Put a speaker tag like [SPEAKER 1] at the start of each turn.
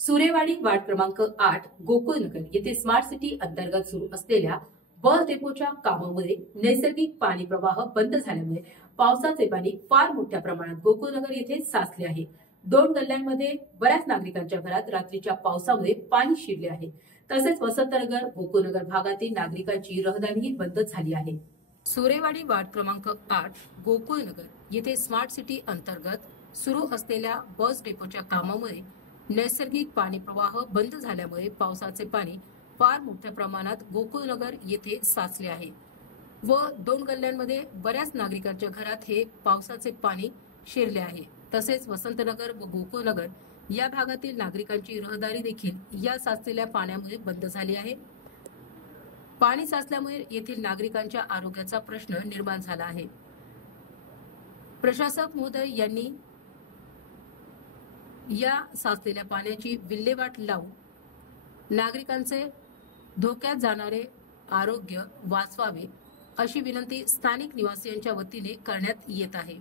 [SPEAKER 1] Surewadi ward क्रमांक आठ गोकुळनगर येथे स्मार्ट सिटी अंतर्गत सुरू असलेल्या बस डेपोच्या कामामुळे नैसर्गिक पाणी प्रवाह बंद झाल्यामुळे पावसाचे पाणी फार मोठ्या प्रमाणात गोकुळनगर येथे साचले आहे. दोन गल्ल्यांमध्ये बऱ्याच नागरिकांच्या घरात रात्रीच्या पावसामुळे पाणी शिरले आहे. तसेच वसंतनगर गोकुळनगर भागातील नागरिकांची रहदारीही बंद झाली आहे. सुरेवाडी वार्ड क्रमांक आठ गोकुळनगर येथे स्मार्ट सिटी अंतर्गत सुरू असलेल्या बस डेपोच्या कामामुळे नैसर्गिक पाणी प्रवाह बंद झाल्यामुळे पावसाचे पाणी फार मोठ्या प्रमाणात गोकुळनगर येथे साचले आहे. व दोन गल्ल्यांमध्ये बऱ्याच नागरिकांच्या घरात हे पावसाचे पाणी शिरले आहे. तसेच वसंतनगर व गोकुळनगर या भागातील नागरिकांची रहदारी देखील या साचलेल्या पाण्यामुळे बंद झाली आहे. पाणी साचल्यामुळे येथील नागरिकांच्या आरोग्याचा प्रश्न निर्माण झाला आहे. प्रशासक महोदय यांनी या साचलेल्या पाण्याची विल्हेवाट लावून नागरिकांचे धोक्यात जाणारे आरोग्य वाचवावे अशी विनंती स्थानिक निवासियांच्या वतीने करण्यात येत आहे.